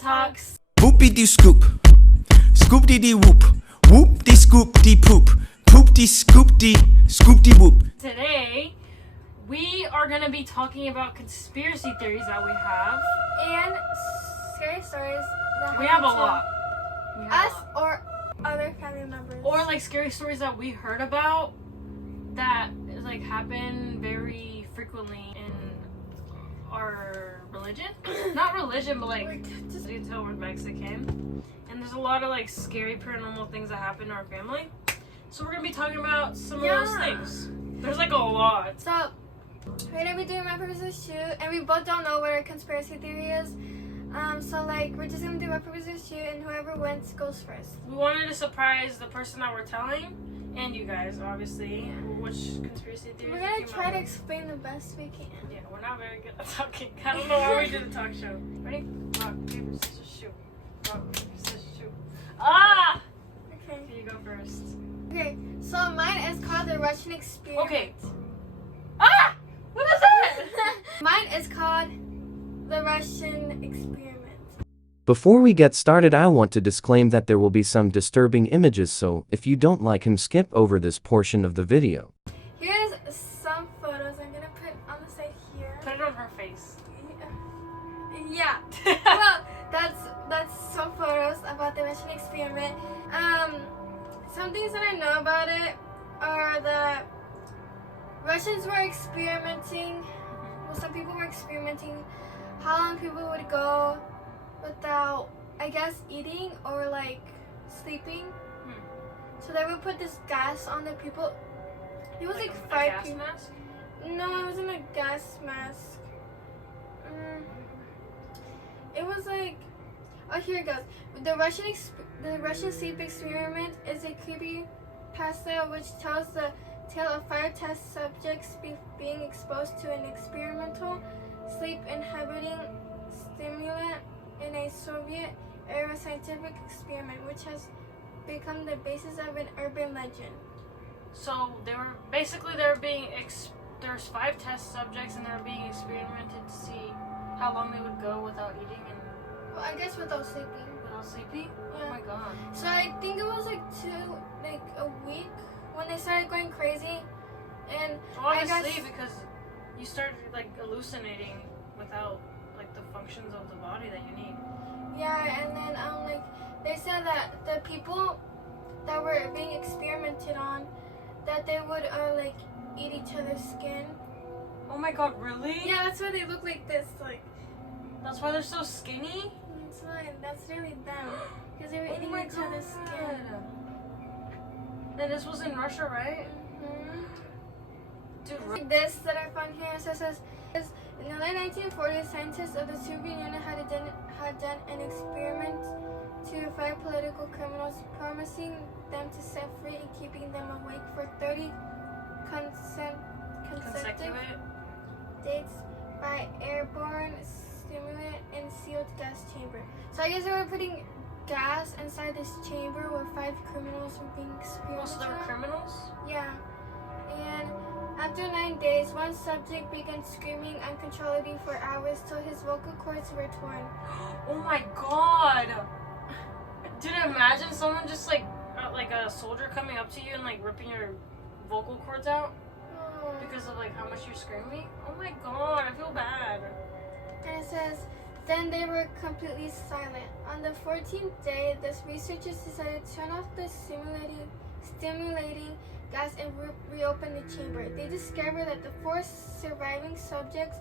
Talks. Whoopie dee scoop, scoop dee dee whoop, whoop dee scoop dee poop, poop dee scoop dee whoop. Today, we are going to be talking about conspiracy theories that we have. And scary stories that We have a happen to lot. We have us a lot. or other family members. Or like scary stories that we heard about that like happen very frequently in our religion. Not religion, but like just until we're Mexican. And there's a lot of like scary paranormal things that happen in our family. So we're gonna be talking about some of those things. There's like a lot. So we're gonna be doing my purpose shoot, and we both don't know what a conspiracy theory is. So like we're just gonna do my purpose shoot, and whoever wins goes first. We wanted to surprise the person that we're telling, and you guys, obviously, which conspiracy theory. We're gonna try to explain the best we can. Yeah, we're not very good at talking. I don't know why we did a talk show. Ready? Rock, paper, scissors, shoot. Rock, paper, scissors, shoot. Ah! Okay. Okay, you go first. Okay. So mine is called the Russian experiment. Okay. Ah! What is that? Mine is called the Russian experiment. Before we get started, I want to disclaim that there will be some disturbing images, so if you don't like him, skip over this portion of the video. Here's some photos I'm gonna put on the side here. Put it on her face. Yeah. Well, that's some photos about the Russian experiment. Some things that I know about it are that Russians were experimenting. Well, some people were experimenting how long people would go without, I guess, eating or like sleeping. So they would put this gas on the people. It was like a 5 gas people. mask? No, it wasn't a gas mask. It was like, oh, here it goes. The Russian sleep experiment is a creepy pasta which tells the tale of 5 test subjects being exposed to an experimental sleep inhibiting stimulant in a Soviet-era scientific experiment, which has become the basis of an urban legend. So there's 5 test subjects and they were being experimented to see how long they would go without eating and Well, I guess without sleeping. without sleeping. Yeah. Oh my god. So I think it was like a week when they started going crazy, and Honestly, because you started like hallucinating without like the functions of the body that you need. yeah, and then like they said that the people that were being experimented on, that they would like eat each other's skin. Oh my god, really? Yeah, that's why they look like this. Like That's why they're so skinny? that's really them, because they were eating each other's skin. And this was in Russia, right? Dude, Like this that I found here, so it says, in the late 1940s, scientists of the Soviet Union had done an experiment to 5 political criminals, promising them to set free and keeping them awake for 30 consecutive days by airborne stimulant in sealed gas chamber. So I guess they were putting gas inside this chamber where 5 criminals were being experimented most of them were on. criminals? Yeah. And after 9 days, one subject began screaming uncontrollably for hours till his vocal cords were torn. Oh my god! Dude, imagine someone just like a soldier coming up to you and like ripping your vocal cords out Oh. because of like how much you're screaming. Oh my god, I feel bad. And it says, then they were completely silent. On the 14th day, the researchers decided to turn off the stimulating gas and reopen the chamber. They discovered that the 4 surviving subjects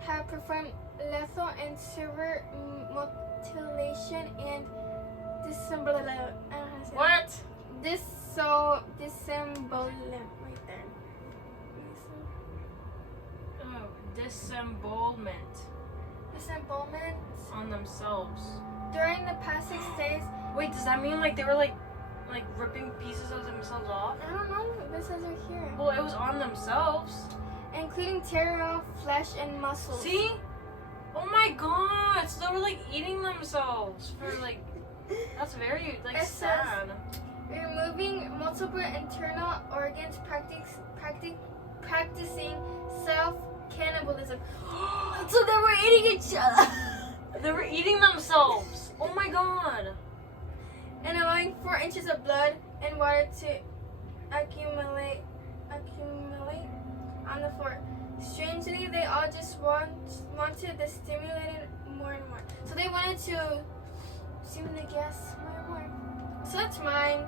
had performed lethal and severe mutilation and disembowelment. What? Disembowelment right there. Oh, disembowelment Disembowelment. on themselves. During the past 6 days, Wait, does that mean like they were like ripping pieces of themselves off? I don't know, this says right here. Well, it was on themselves. Including tearing off flesh and muscles. See? Oh my god! So they were like eating themselves for like. That's very like It says- sad. Removing multiple internal organs, practicing self-cannibalism. So they were eating each other. They were eating themselves. Oh my god. And allowing 4 inches of blood and water to accumulate on the floor. Strangely, they all just wanted the stimulated more and more. So they wanted to stimulate gas more and more. So that's mine.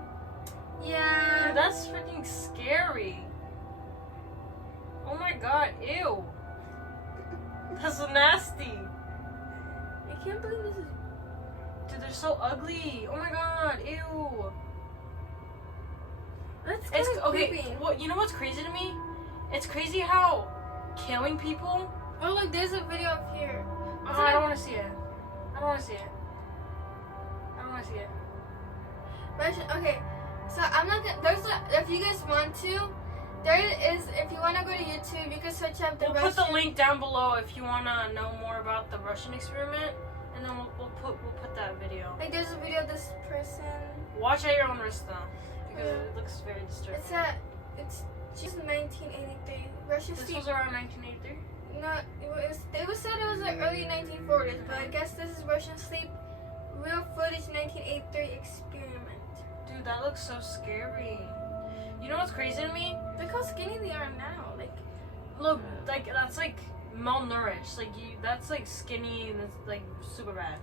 Yeah. Dude, that's freaking scary. Oh my god, ew. That's nasty. I can't believe this is. Dude, they're so ugly. Oh my god, ew. That's kind of Okay, creepy. well, you know what's crazy to me? It's crazy how killing people. Oh look, there's a video up here. Oh, I don't want to see it. I don't want to see it. I don't want to see it. Okay, so I'm not gonna. If you guys want to, there is. If you want to go to YouTube, you can search up the We'll Russian. put the link down below if you want to know more about the Russian experiment, and then we'll put that video. Like there's a video of this person. Watch at your own risk though, because it looks very disturbing. It's just 1983. Russian This sleep. was around 1983. No, it was said it was the early 1940s, but I guess this is Russian sleep. Real footage 1983 experiment. Dude, that looks so scary. You know what's crazy to me? Look how skinny they are now. Like, Look, like that's like malnourished. Like that's like skinny and it's like super bad.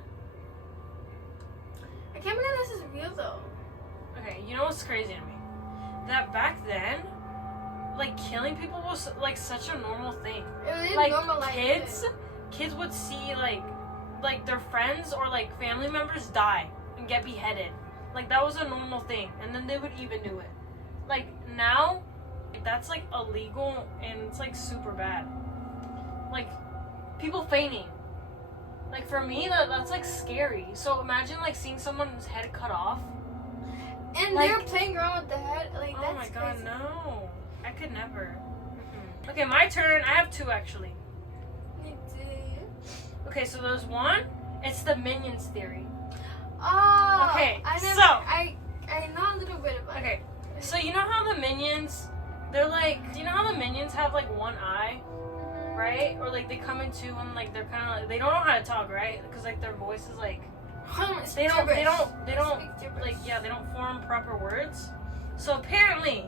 I can't believe this is real though. Okay, you know what's crazy to me? That back then, like killing people was like such a normal thing. It really Like normalized kids would see like their friends or like family members die and get beheaded. Like that was a normal thing, and then they would even do it. Like now, that's like illegal and it's like super bad. Like people fainting. Like for me, that's like scary. So imagine like seeing someone's head cut off. And like, they were playing around with the head. Like oh that's my god, crazy. no! I could never. Mm-mm. Okay, my turn. I have 2 actually. You do. Okay, so there's one. It's the Minions theory. Oh. Okay, I know a little bit about it. Okay, so you know how the Minions, they're like, do you know how the Minions have like one eye, right? Or like they come in 2 and like they're kind of like, they don't know how to talk, right? Because like their voice is like, they don't like, yeah, they don't form proper words. So apparently,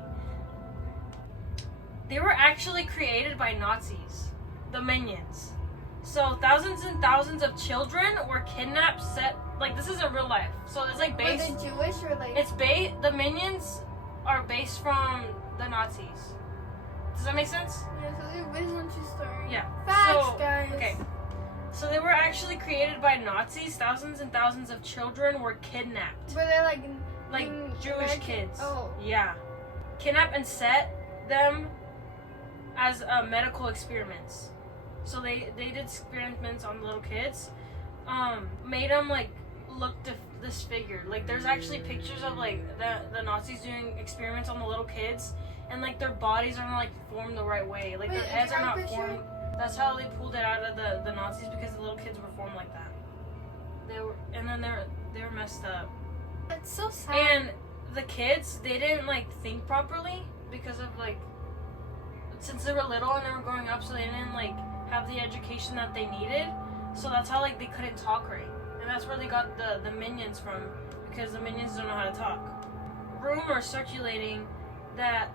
they were actually created by Nazis, the Minions. So thousands and thousands of children were kidnapped, like this is in real life. So it's like based. Are they Jewish or like? It's the Minions are based from the Nazis. Does that make sense? Yeah, so they're based on true story. Yeah. Facts, So, guys. okay. So they were actually created by Nazis. Thousands and thousands of children were kidnapped. But they're like Jewish American- kids. Oh. Yeah. Kidnapped and set them as medical experiments. So they did experiments on little kids. Made them like look disfigured. Like there's actually pictures of like the Nazis doing experiments on the little kids, and like their bodies aren't like formed the right way. Like their Wait, heads are is there a not picture? formed. That's how they pulled it out of the Nazis, because the little kids were formed like that. They were messed up. It's so sad. And the kids, they didn't like think properly because of like, since they were little and they were growing up, so they didn't like have the education that they needed. So that's how like they couldn't talk right. And that's where they got the Minions from, because the Minions don't know how to talk. Rumors circulating that,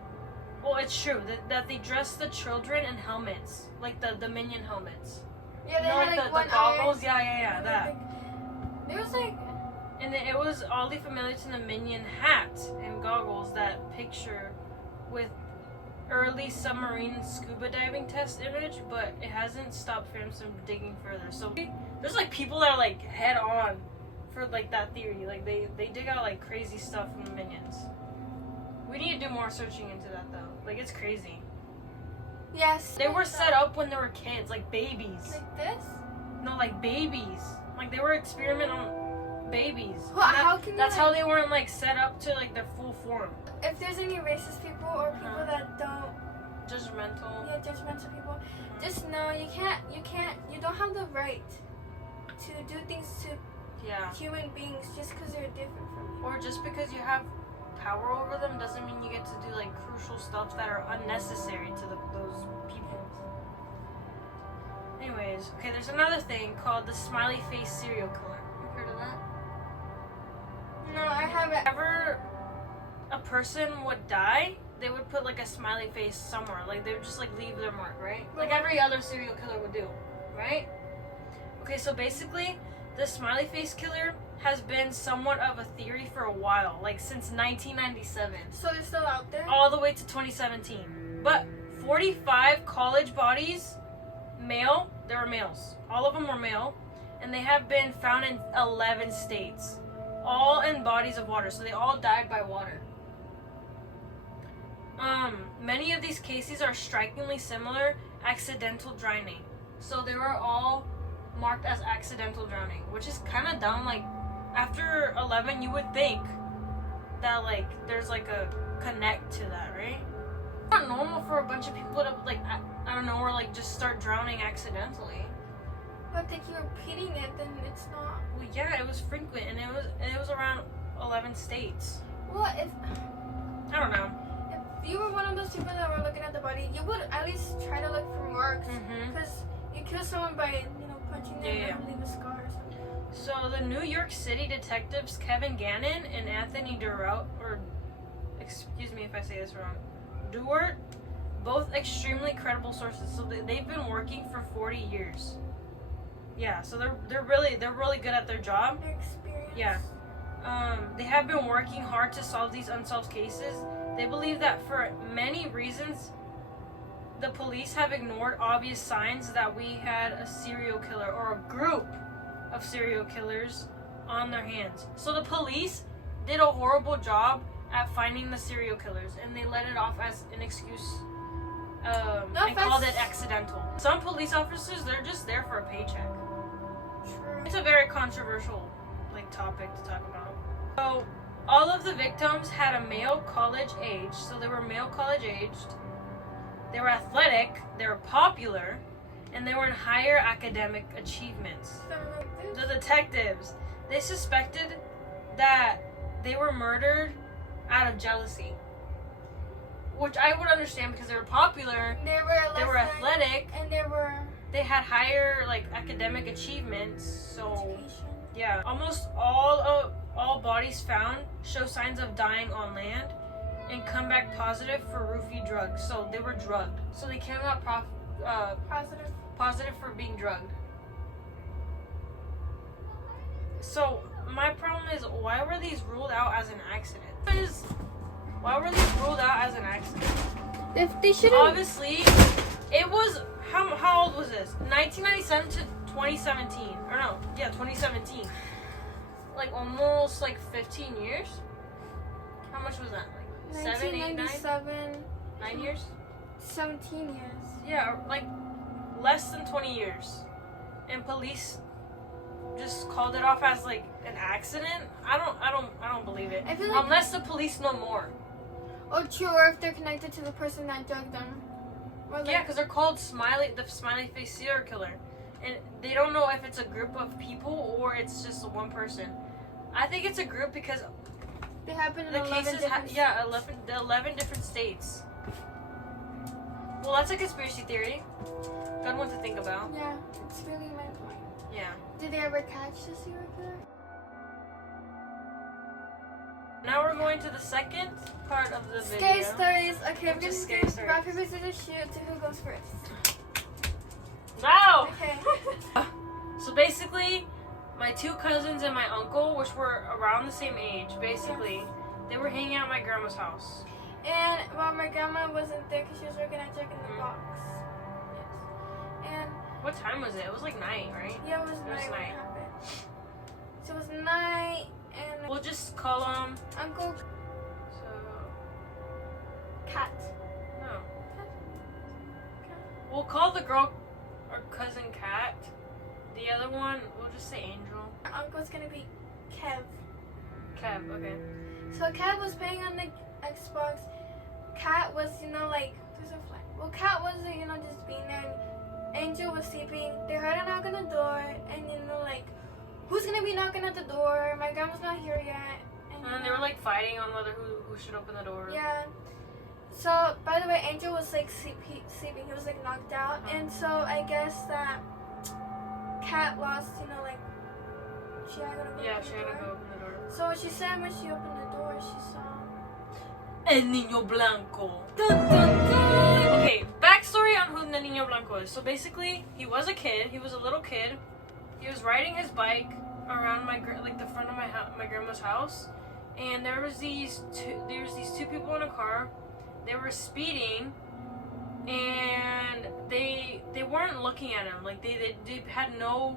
well, it's true, that they dressed the children in helmets, like the Minion helmets. yeah, they You know, had like one the goggles? eye. Yeah, that. There was like. And it was oddly familiar to the Minion hat and goggles, that picture with early submarine scuba diving test image, but it hasn't stopped fans from digging further. So there's like people that are like head on for like that theory. Like they dig out like crazy stuff from the Minions. We need to do more searching into that though. Like it's crazy. Yes. They were set up when they were kids, like babies. Like this? No, like babies. Like they were experiment on babies. Well, how can you, That's like- how they weren't like set up to like their full form. If there's any racist people or people that don't, Judgmental. yeah, judgmental people, just know you don't have the right to do things to Yeah. human beings just because they're different from you. Or just because you have power over them doesn't mean you get to do like crucial stuff that are unnecessary to those people. Anyways, okay, there's another thing called the smiley face serial killer. You heard of that? No, I haven't. Whenever a person would die, they would put like a smiley face somewhere. Like they would just like leave their mark, right? Like every other serial killer would do, right? Okay, so basically, the smiley face killer has been somewhat of a theory for a while, like since 1997. So they're still out there? All the way to 2017. But 45 college bodies, male, they were males. All of them were male. And they have been found in 11 states. All in bodies of water. So they all died by water. Many of these cases are strikingly similar accidental drowning. So they were all marked as accidental drowning, which is kind of dumb. Like, after 11, you would think that, like, there's, like, a connect to that, right? It's not normal for a bunch of people to, like, I don't know, or, like, just start drowning accidentally. But if they keep repeating it, then it's not. Well, yeah, it was frequent, and it was around 11 states. Well, if I don't know. you were one of those people that were looking at the body, you would at least try to look for marks. Because you kill someone by, punching them and leave a scar or something. So the New York City detectives Kevin Gannon and Anthony Durout, or excuse me if I say this wrong, Duart, both extremely credible sources. So they've been working for 40 years. Yeah, so they're really good at their job. Their experience. Yeah. They have been working hard to solve these unsolved cases. They believe that for many reasons, the police have ignored obvious signs that we had a serial killer or a group of serial killers on their hands. So the police did a horrible job at finding the serial killers, and they let it off as an excuse and called it accidental. Some police officers, they're just there for a paycheck. True. It's a very controversial topic to talk about. So all of the victims had a male college age, so they were male college aged. They were athletic, they were popular, and they were in higher academic achievements. The detectives, they suspected that they were murdered out of jealousy, which I would understand because they were popular, they were athletic, and they had higher academic achievements. So education. yeah, almost all bodies found show signs of dying on land and come back positive for roofie drugs. So they were drugged. So they came out positive for being drugged. So my problem is, why were these ruled out as an accident? Why were these ruled out as an accident? If they should Obviously, it was how old was this? 1997 to 2017, or no? Yeah, 2017. Almost 15 years. How much was that? 7, 8, 9? 9 years? 17 years. Yeah, less than 20 years. And police just called it off as an accident. I don't believe it. I feel unless the police know more. Oh, true. Or if they're connected to the person that drugged them. Or Yeah, because they're called the smiley face serial killer, and they don't know if it's a group of people or it's just one person. I think it's a group because they happen in the 11 cases, different 11 different states. Well, that's a conspiracy theory. Good one to think about. Yeah, it's really my point. Yeah. Did they ever catch the serial killer? Now we're going to the second part of the video. Scary stories. Okay, we're Just gonna scary do rock, stories. paper, scissors, shoot. To who goes first? No! Okay. So basically, my two cousins and my uncle, which were around the same age, basically, they were hanging out at my grandma's house. And well, my grandma wasn't there because she was working at Jack in the Box. Yes. And What time was it? It was night, right? yeah, it was night when it happened. So it was night, and We'll just call them. Uncle So Cat. no. We'll call the girl our cousin Kat. The other one, we'll just say Angel. Our uncle's gonna be Kev. Kev, okay. So Kev was playing on the Xbox. Cat was, there's a flag. Well, Cat was, just being there. And Angel was sleeping. They heard a knock on the door, and who's gonna be knocking at the door? My grandma's not here yet. And then they were fighting on whether who should open the door. Yeah. So, by the way, Angel was sleeping. He was knocked out, and so I guess that Kat lost, like she had to go Yeah, open she the had to door. go open the door. So she said when she opened the door, she saw. El Niño Blanco. Dun, dun, dun. Okay, backstory on who the Niño Blanco is. So basically, he was a kid. He was a little kid. He was riding his bike around the front of my grandma's house, and there was these two people in a car. They were speeding, and they weren't looking at him. Like they had no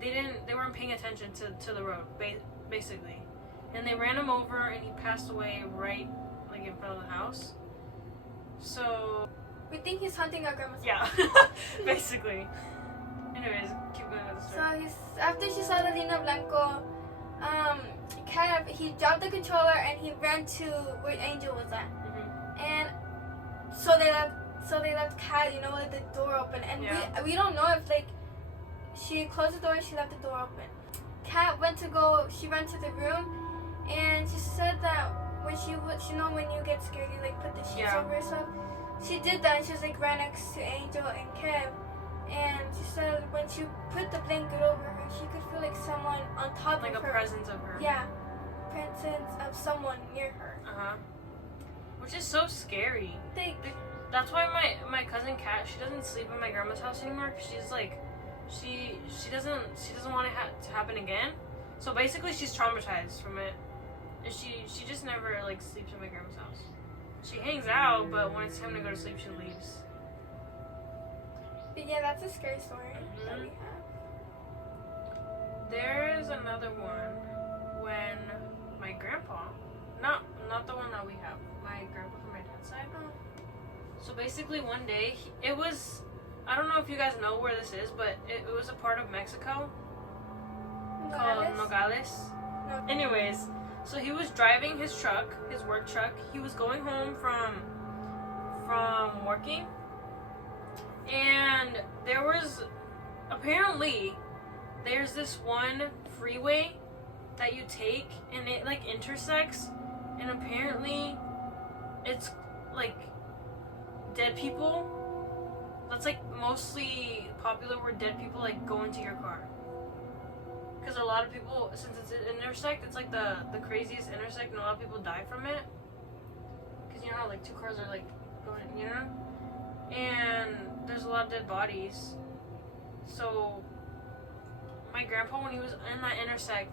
they weren't paying attention to the road basically. And they ran him over, and he passed away right, in front of the house. So... We think he's hunting our grandma's yeah, basically. Anyways, keep going with the story. So after she saw the Niño Blanco, he dropped the controller, and he ran to where Angel was at. Mm-hmm. And so they left Kat, with the door open. And we don't know if, she closed the door and she left the door open. Kat she ran to the room. And she said that when when you get scared, you put the sheets over yourself. She did that, and she was right next to Angel and Kev. And she said when she put the blanket over her, she could feel someone on top of her. Like a presence of her. Yeah, presence of someone near her. Which is so scary. That's why my cousin Kat, she doesn't sleep at my grandma's house anymore, because she's she doesn't want it to happen again. So basically, she's traumatized from it. And she just never sleeps at my grandma's house. She hangs out, but when it's time to go to sleep, she leaves. But yeah, that's a scary story that we have. There's another one when my grandpa, not the one that we have, my grandpa from my dad's side. So basically, one day I don't know if you guys know where this is, but it was a part of Mexico called Nogales. No. Anyways. So he was driving his truck, his work truck. He was going home from working, and there's this one freeway that you take, and it intersects, and apparently it's dead people. That's mostly popular where dead people go into your car. Because a lot of people, since it's an intersect, it's the craziest intersect, and a lot of people die from it. Because you know how two cars are going, and there's a lot of dead bodies. So my grandpa, when he was in that intersect,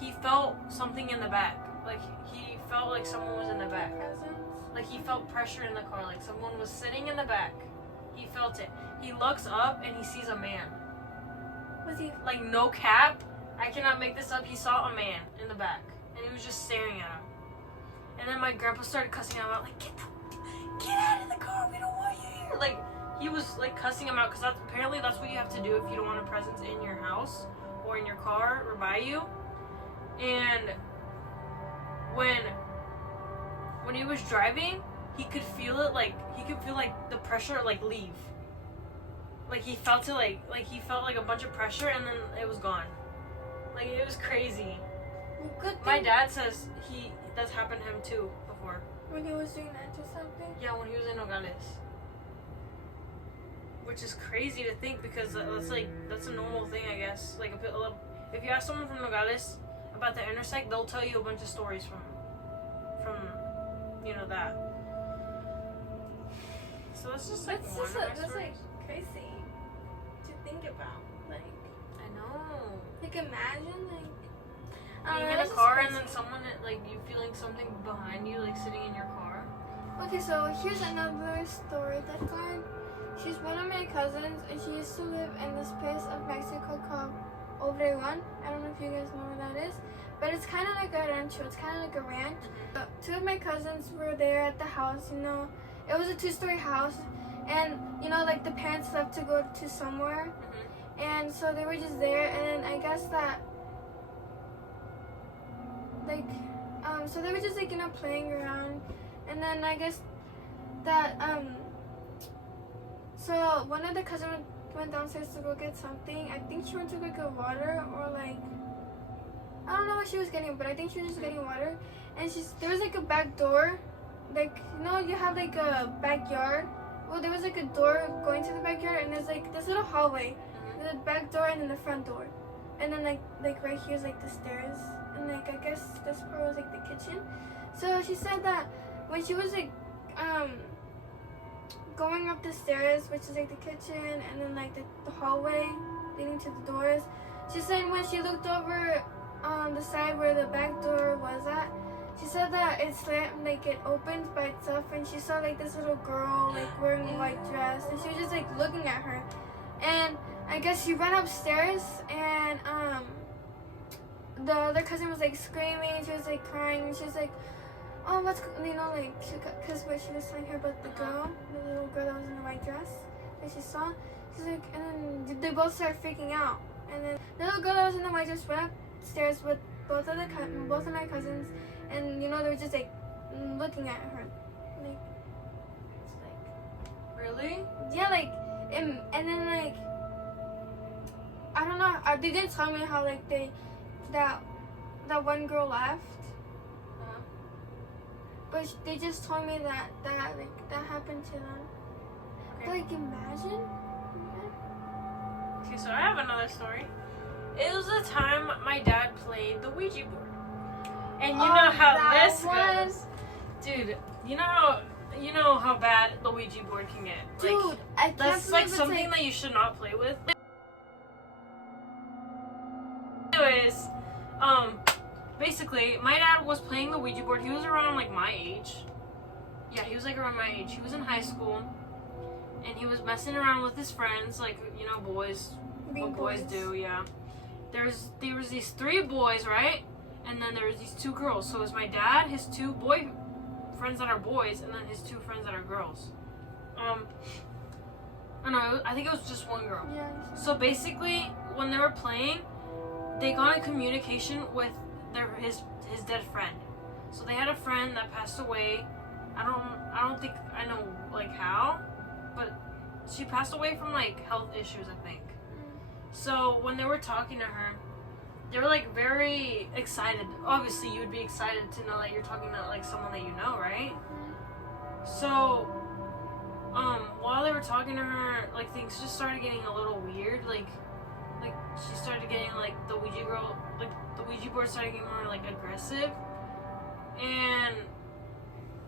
he felt something in the back. He felt like someone was in the back. He felt pressure in the car, someone was sitting in the back. He felt it. He looks up and he sees a man. Was he no cap? I cannot make this up. He saw a man in the back, and he was just staring at him. And then my grandpa started cussing him out, get out of the car. We don't want you here. He was cussing him out, because apparently that's what you have to do if you don't want a presence in your house or in your car or by you. And when he was driving, he could feel it. He could feel the pressure leave. He felt it he felt a bunch of pressure, and then it was gone. It was crazy. Good thing. My dad says that's happened to him too before. When he was doing that to something? Yeah, when he was in Nogales. Which is crazy to think, because that's a normal thing, I guess. If you ask someone from Nogales about the intersect, they'll tell you a bunch of stories from that. So that's just that's one of my stories. crazy to think about. I know. Imagine being in a car and then someone you feeling something behind you sitting in your car. Okay, so here's another story that time. She's one of my cousins, and she used to live in this place of Mexico called Obregón. I don't know if you guys know where that is, but it's kind of like a rancho. It's kind of like a ranch. Two of my cousins were there at the house. It was a 2-story house, and the parents left to go to somewhere. And so they were just there, and I guess that, so they were just, playing around, and then I guess that, so one of the cousins went downstairs to go get something. I think she went to go get water, or, I don't know what she was getting, but I think she was just getting water, and there was, a back door, you have, a backyard. Well, there was, a door going to the backyard, and there's, this little hallway. the back door and then the front door. And then like right here's like the stairs. And like I guess this part was like the kitchen. So she said that when she was like going up the stairs, which is like the kitchen and then like the hallway leading to the doors, she said when she looked over on the side where the back door was at, she said that it slammed, like it opened by itself, and she saw like this little girl like wearing a white dress, and she was just like looking at her. And I guess she ran upstairs, and the other cousin was like screaming, she was like crying, and she was like, oh, what's, you know, like, because what she was telling her about the girl, the little girl that was in the white dress that she saw, she's like, and then they both started freaking out. And then the little girl that was in the white dress went upstairs with both of my cousins, and you know, they were just like looking at her, like, it's like, Really? yeah, like, and then like, I don't know, they didn't tell me how like that one girl left, but they just told me that happened to them. Okay. But, like, imagine. Okay, so I have another story. It was the time my dad played the Ouija board. And you know how this goes. Dude, you know how bad the Ouija board can get. Dude, Like, I can't that's believe like it's, something that you should not play with. Anyways, basically, my dad was playing the Ouija board. He was around like my age. Yeah, he was like around my age. He was in high school, and he was messing around with his friends, like, you know, boys. What boys do, yeah. There was these 3 boys, right? And then there was these 2 girls. So it was my dad, his 2 boy friends that are boys, and then his 2 friends that are girls. I think it was just 1 girl. Yeah. So basically, when they were playing, they got in communication with his dead friend. So they had a friend that passed away. I don't think I know like how, but she passed away from like health issues, I think. So when they were talking to her, they were like very excited. Obviously, you would be excited to know that you're talking to like someone that you know, right? So while they were talking to her, like things just started getting a little weird. Like she started getting like the Ouija board started getting more like aggressive, and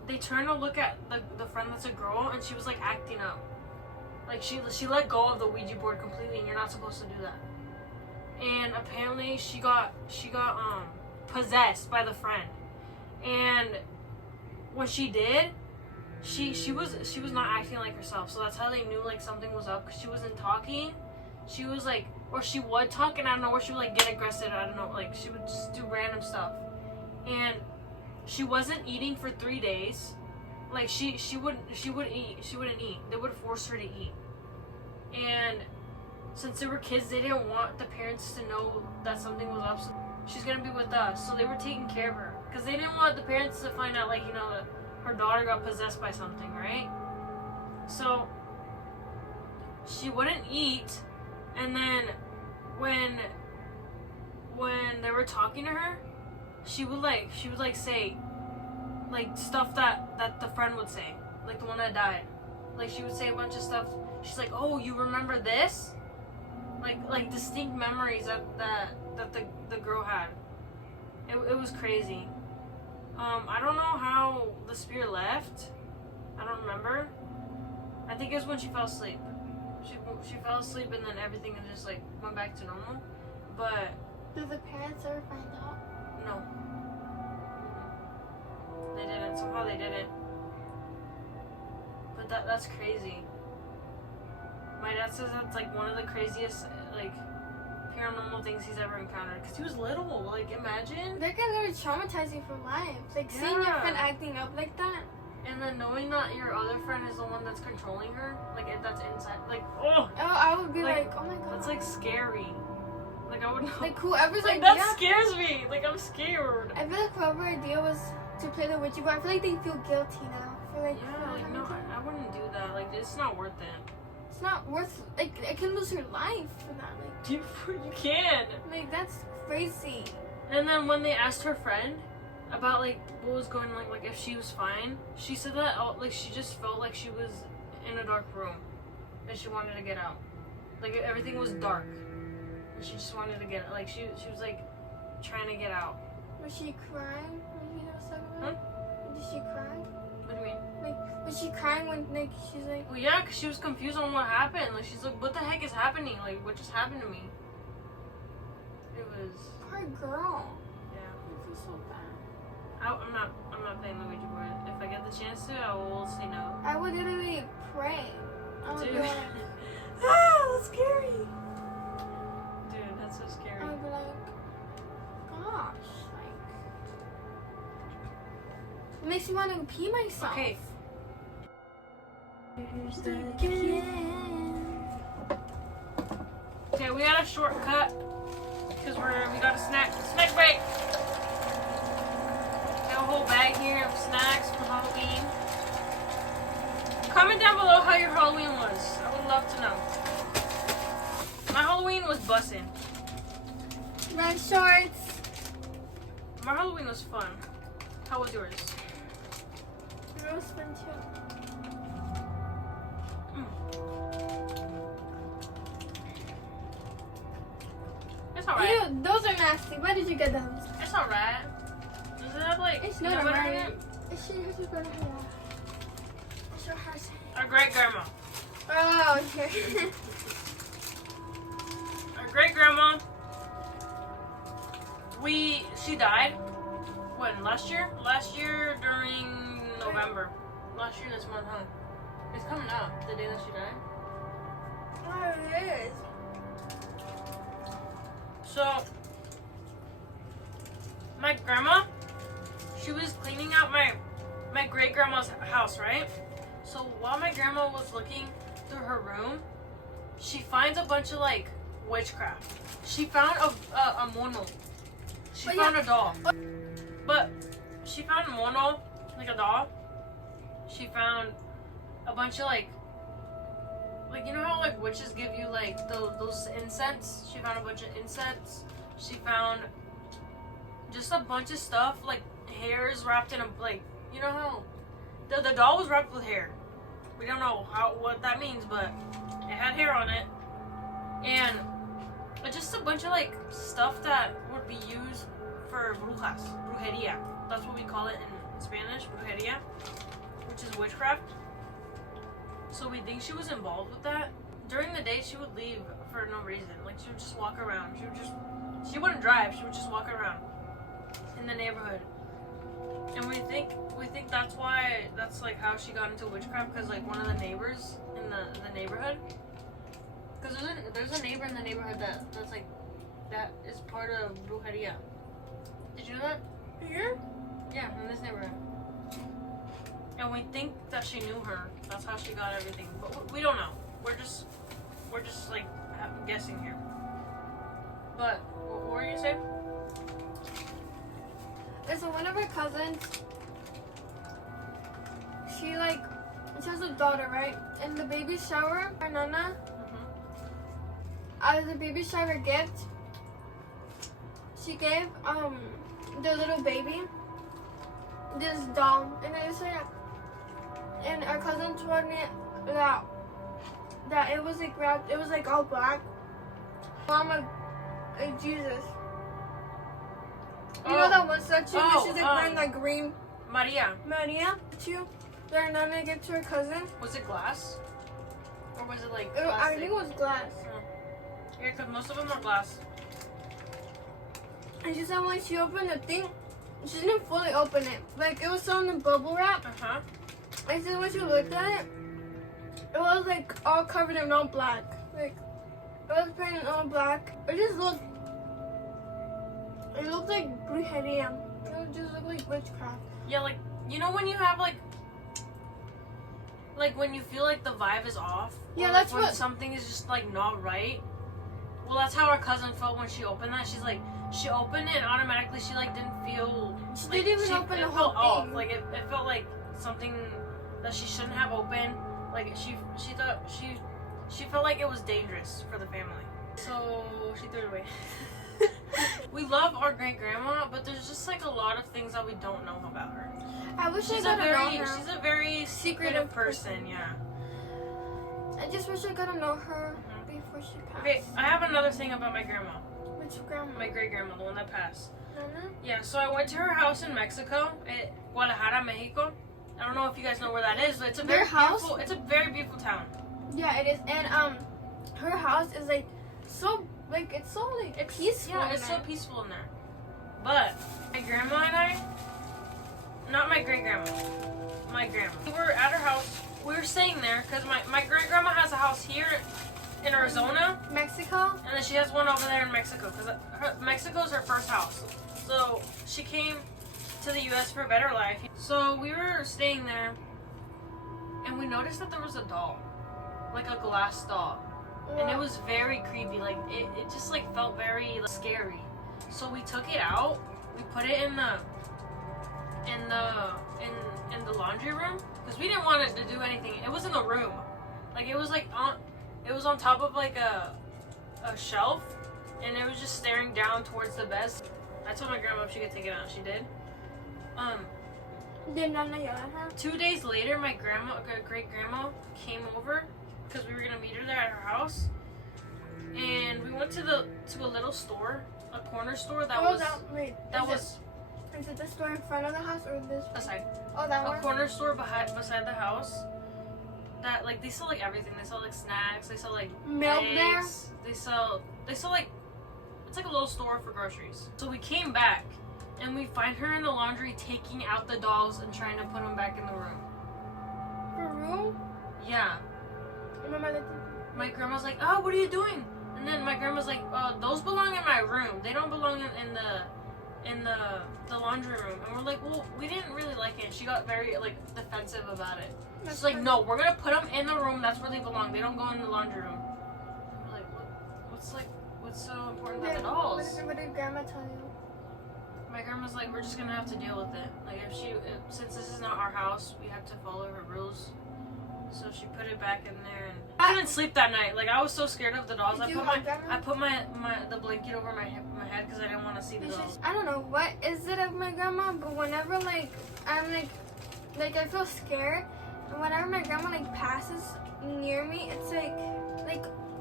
they turned to look at the friend that's a girl, and she was like acting up. Like she let go of the Ouija board completely, and you're not supposed to do that. And apparently she got possessed by the friend. And when she did, she was not acting like herself. So that's how they knew like something was up, because she wasn't talking. She was like, or she would talk, and I don't know, where she would like get aggressive. I don't know, like she would just do random stuff. And she wasn't eating for 3 days. Like she wouldn't eat. They would force her to eat. And since they were kids, they didn't want the parents to know that something was up. So she's gonna be with us. So they were taking care of her, because they didn't want the parents to find out, like, you know, that her daughter got possessed by something, right? So she wouldn't eat, and then when they were talking to her, she would say like stuff that the friend would say, like the one that died. Like she would say a bunch of stuff. She's like, oh, you remember this? Like distinct memories that the girl had. It was crazy. I don't know how the spirit left. I don't remember. I think it was when she fell asleep. She fell asleep, and then everything just like went back to normal. But did the parents ever find out? no. They didn't. Somehow they didn't. But that's crazy. My dad says that's like one of the craziest like paranormal things he's ever encountered. Because he was little. Like, imagine. That can really traumatize you for life. Like seeing your friend acting up like that. And then knowing that your other friend is the one that's controlling her. Like, that's inside. Like, oh. Oh, I would be like, oh my god. That's like scary. Like, I would know. Like whoever's like idea. that scares me. Like, I'm scared. I feel like whoever idea was to play the Ouija board, I feel like they feel guilty now. For like, yeah, like no, I wouldn't do that. Like, it's not worth it. It's not worth. Like, I can lose your life for that. Like, You can. like that's crazy. And then when they asked her friend about like what was going on, like if she was fine, she said that like she just felt like she was in a dark room and she wanted to get out. Like everything was dark. And she just wanted to get like she was like trying to get out. Was she crying when he was talking about it? Did she cry? What do you mean? Like, was she crying when like she's like? Well, yeah, because she was confused on what happened. Like she's like, what the heck is happening? Like what just happened to me? It was. Poor girl. Yeah. I feel so bad. I'm not playing the Ouija board. If I get the chance to, I will say no. I would literally pray. I would be Dude. like, That's scary. Dude, that's so scary. I would be like, gosh, like, it makes me want to pee myself. Okay. Okay, we got a shortcut because we got a snack break. Got a whole bag here of snacks for Halloween. Comment down below how your Halloween was. I would love to know. My Halloween was bussin'. Red shorts. My Halloween was fun. How was yours? Rose fun too. It's alright. Ew, those are nasty. Why did you get those? It's alright. Does it have like It's peanut not butter in alright. it? It's your butter hair. It's your hair. Our great grandma. Oh, okay. Our great grandma. She died. When? Last year? Last year during November. Last year this month, huh? It's coming up. The day that she died. Oh, it is. So, my grandma, she was cleaning out my great grandma's house, right? So while my grandma was looking through her room, she finds a bunch of like witchcraft. She found a mono. She found a doll. But she found a mono, like a doll. She found a bunch of like you know how like witches give you like those incense? She found a bunch of incense. She found just a bunch of stuff like hairs wrapped in a like you know how the doll was wrapped with hair. We don't know what that means, but it had hair on it, and just a bunch of like stuff that would be used for brujeria. That's what we call it in Spanish, brujeria, which is witchcraft. So we think she was involved with that. During the day, she would leave for no reason. Like she would just walk around. She wouldn't drive. She would just walk around in the neighborhood. And we think that's why that's like how she got into witchcraft, because like one of the neighbors in the neighborhood. Because there's a neighbor in the neighborhood that's like that is part of brujeria. Did you know that? Here? Yeah, in this neighborhood. And we think that she knew her. That's how she got everything. But we don't know. We're just like guessing here. But what were you gonna say? And so one of her cousins, she has a daughter, right? And the baby shower, her nana, as a baby shower gift, she gave the little baby this doll, and I said, and our cousin told me that it was like wrapped, it was like all black. Mama, like Jesus. You know that one statue where she's like wearing that green Maria. Statue that Nana gave to her cousin? Was it glass? Or was it like I plastic? think it was glass. Yeah, because most of them are glass. And she said when she opened the thing, she didn't fully open it. Like it was still in the bubble wrap. Uh-huh. I said when she looked at it, it was like all covered in all black. Like it was painted all black. It looked like brujeria. It just looked like witchcraft. Yeah, like, you know when you have like when you feel like the vibe is off? Yeah, or that's when what- something is just like not right? Well, that's how our cousin felt when she opened that. She's like, she opened it and automatically she like didn't feel. She like, didn't even open the whole felt off. thing. Like it felt like something that she shouldn't have opened. Like she thought she felt like it was dangerous for the family. So she threw it away. We love our great grandma, but there's just like a lot of things that we don't know about her. I wish I She's got to know her. she's a very secretive person, yeah. I just wish I got to know her before before she passed. Okay, I have another thing about my grandma. Which grandma? My great grandma, the one that passed. Nana? Yeah, so I went to her house in Mexico, at Guadalajara, Mexico. I don't know if you guys know where that is, but it's a Their very house? beautiful. It's a very beautiful town. Yeah, it is. And her house is like so like it's so like peaceful. Yeah, it's so peaceful in there. But my grandma and I, not my great grandma, my grandma. We were at her house. We were staying there because my great grandma has a house here in Arizona, Mexico. and then she has one over there in Mexico because Mexico's her first house. So she came to the U.S. for a better life. So we were staying there, and we noticed that there was a doll, like a glass doll, and it was very creepy. Like it just like felt very like, scary. So we took it out. We put it in the laundry room because we didn't want it to do anything. It was in the room, like it was like on. It was on top of like a shelf, and it was just staring down towards the bed. I told my grandma if she could take it out. She did. Did Nana yell at her? 2 days later, my great grandma came over because we were gonna meet her there at her house, and we went to a little store, a corner store that was Is it the store in front of the house or this? aside. Oh, that A one. corner store beside the house. That like they sell like everything. They sell like snacks. They sell like Milk there? eggs. They sell like it's like a little store for groceries. So we came back and we find her in the laundry taking out the dolls and trying to put them back in the room. Her room? Yeah. Remember that? My grandma's like, oh, what are you doing? And then my grandma's like, those belong in my room. They don't belong in the laundry room. And we're like, well, we didn't really like it. She got very like defensive about it. She's like, no, we're gonna put them in the room. That's where they belong. They don't go in the laundry room. We're like, what's so important about the dolls? What did Grandma tell you? My grandma's like, we're just gonna have to deal with it. Like, since this is not our house, we have to follow her rules. So she put it back in there, and I didn't sleep that night. Like, I was so scared of the dolls. I put the blanket over my head because I didn't want to see the dolls. I don't know what is it of my grandma, but whenever like I'm like I feel scared, and whenever my grandma like passes near me, it's like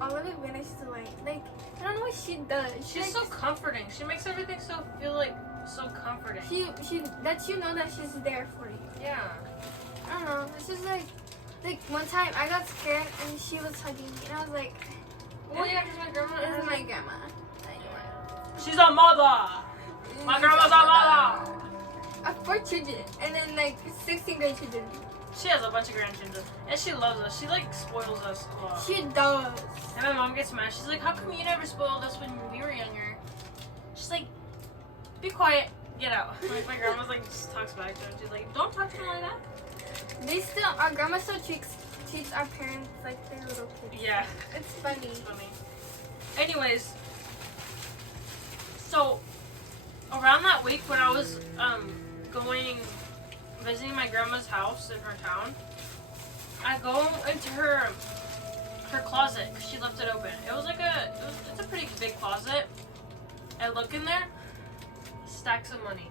all of it vanishes away. Like I don't know what she does. She's so comforting. She makes everything feel like so comforting. She lets you know that she's there for you. Yeah. I don't know. It's just like one time I got scared and she was hugging me and I was like, well, yeah, because my grandma is my grandma. She's a mother. My grandma's a mother. I have 4 children and then like 16 grandchildren. She has a bunch of grandchildren and she loves us. She like spoils us a lot. She does. And my mom gets mad. She's like, how come you never spoiled us when we were younger? She's like, be quiet. Get out. Like my grandma's like just talks back to her. She's like, don't talk to her like that. Our grandma still treats our parents like they're little kids. Yeah. It's funny. It's funny. Anyways, so around that week when I was visiting my grandma's house in her town, I go into her closet because she left it open. It's a pretty big closet. I look in there, stacks of money,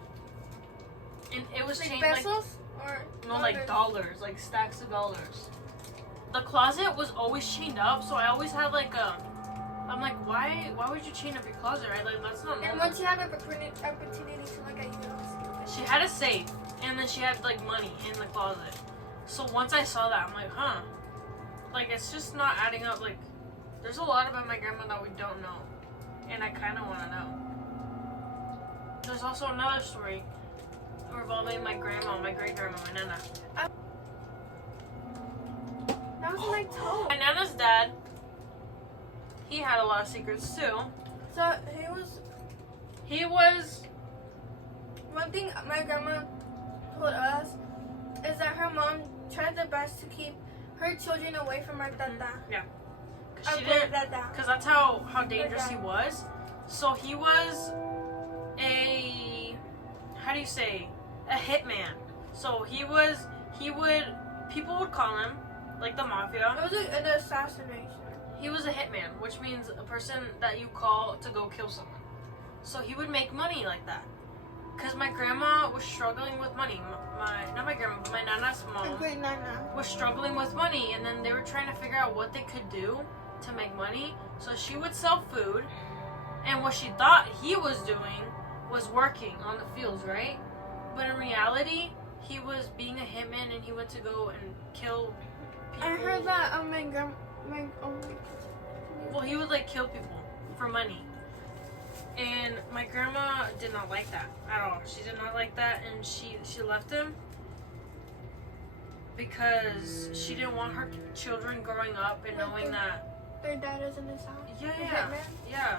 and it was like changed pesos or no, like dollars, like stacks of dollars. The closet was always chained up, so I always had like I'm like, why would you chain up your closet, right? Like that's not normal. And once you have an opportunity to look at you, she had a safe, and then she had like money in the closet. So once I saw that, I'm like, huh, like it's just not adding up. Like there's a lot about my grandma that we don't know, and I kind of want to know. There's also another story revolving my grandma, my great grandma, my nana. that was my toe. My nana's dad, he had a lot of secrets too. So He was. one thing my grandma told us is that her mom tried the best to keep her children away from our tata. Yeah. Because that's how dangerous he was. So he was a hitman. So people would call him, like the mafia. it was like an assassination. He was a hitman, which means a person that you call to go kill someone. So he would make money like that. Because my grandma was struggling with money. Not my grandma, but my nana's mom A great nana. was struggling with money, and then they were trying to figure out what they could do to make money. So she would sell food, and what she thought he was doing was working on the fields, right? But in reality, he was being a hitman, and he went to go and kill people. I heard that Well, he would like kill people for money. And my grandma did not like that at all. She did not like that, and she left him because she didn't want her children growing up and knowing that their dad is in his house. Yeah.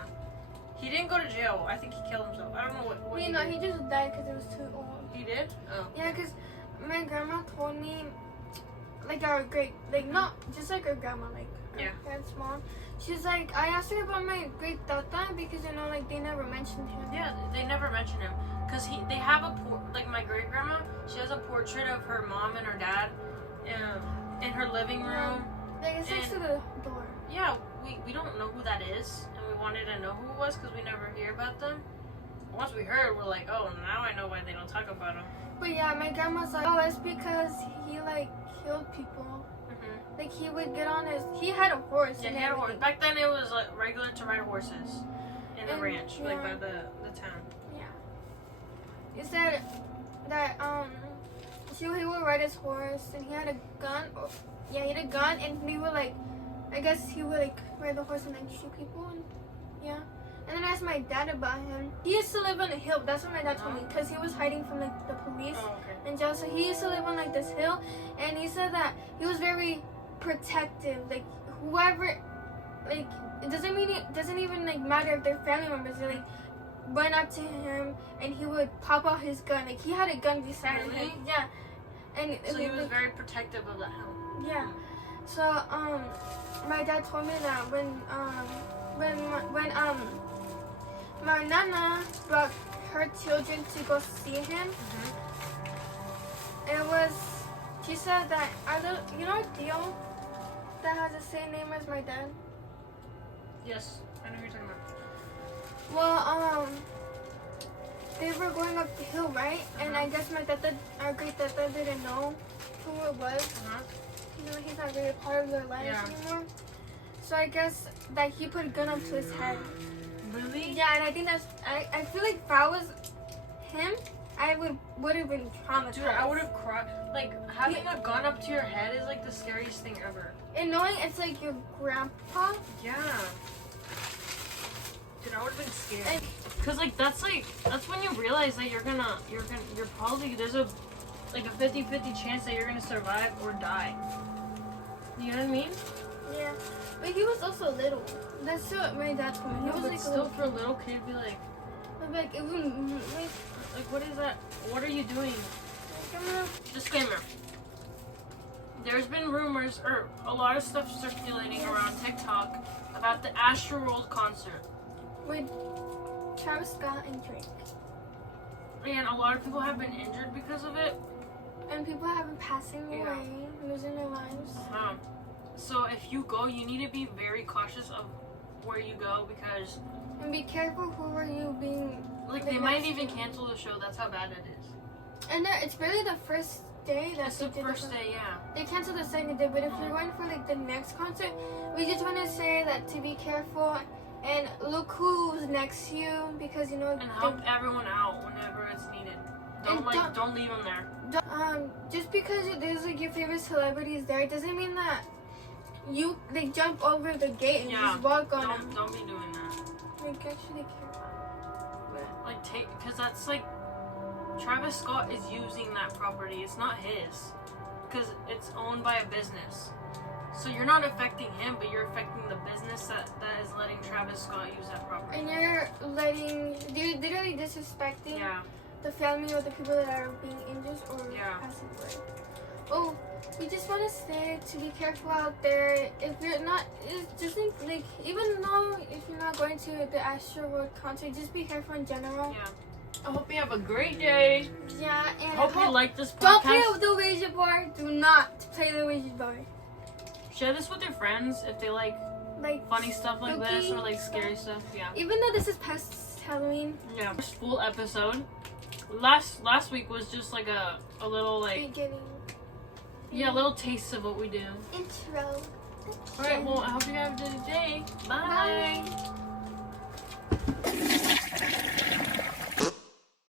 He didn't go to jail. I think he killed himself. I don't know what he did. He just died because it was too old. He did? Oh. Yeah, because my grandma told me, like our not just like our grandma, like Yeah. our dad's mom. She's like, I asked her about my great tata because like they never mentioned him. Yeah, they never mention him because they have like my great grandma. She has a portrait of her mom and her dad in her living room. Like it's next to the door. Yeah, we don't know who that is, and we wanted to know who it was because we never hear about them. Once we heard, we're like, oh, now I know why they don't talk about him. But yeah, my grandma's like, oh, it's because he like killed people. Mm-hmm. Like he would get on he had a horse. Yeah, and he had a horse. everything. Back then it was like regular to ride horses in the And, ranch, like yeah. by the town. Yeah. It said that he would ride his horse and he had a gun. He had a gun and he would like, I guess he would like ride the horse and like shoot people and yeah. And then I asked my dad about him. He used to live on a hill. That's what my dad told me because he was hiding from like the police and jail. So he used to live on like this hill, and he said that he was very protective. Like whoever, like it doesn't even like matter if they're family members. They like run up to him and he would pop out his gun. Like he had a gun beside him. Really? Yeah. And So he was very protective of that hill. yeah. So my dad told me that when my nana brought her children to go see him, she said that you know Theo that has the same name as my dad? Yes, I know who you're talking about. Well, they were going up the hill, right? And I guess our great tata didn't know who it was. You know, he's not really a part of their lives anymore. So I guess that he put a gun up to his head. Really? Yeah, and I think I feel like if I was him, I would have been traumatized. Dude, I would have cried. Like, having a gun up to your head is like the scariest thing ever. And knowing it's like your grandpa. Yeah. Dude, I would have been scared. Cause like that's when you realize that you're probably there's a 50-50 chance that you're gonna survive or die. You know what I mean? Yeah. But he was also little. That's what my dad told me. He was like still for a little kid, be like, what is that? What are you doing? Disclaimer. There's been rumors or a lot of stuff circulating around TikTok about the Astroworld concert. With Travis Scott and Drake. And a lot of people have been injured because of it. And people have been passing away, losing their lives. So if you go, you need to be very cautious of where you go because... And be careful who are you being... Like, they might even cancel the show. That's how bad it is. And it's barely the first day that It's the first day, yeah. They canceled the second day, but if you're going for like the next concert, we just want to say that to be careful and look who's next to you because you know... And help everyone out whenever it's needed. Don't leave them there. Just because there's like your favorite celebrities there, it doesn't mean that you like jump over the gate and just walk on them. Don't be doing that. Like actually careful. Like because that's like Travis Scott is using that property. It's not his because it's owned by a business. So you're not affecting him, but you're affecting the business that is letting Travis Scott use that property. And you're literally disrespecting the family or the people that are being injured or passing away. Oh, we just want to say to be careful out there. If you're not, just like even though if you're not going to the Astroworld concert, just be careful in general. Yeah. I hope you have a great day. Yeah, and hope you like this podcast. Don't play with the Ouija board. Do not play the Ouija board. Share this with your friends if they like funny stuff like this or like scary stuff. Yeah. Even though this is past Halloween. Yeah. First full episode. Last week was just like a little like beginning. Yeah, a little taste of what we do. Intro. Alright, well, I hope you have a good day. Bye. Bye.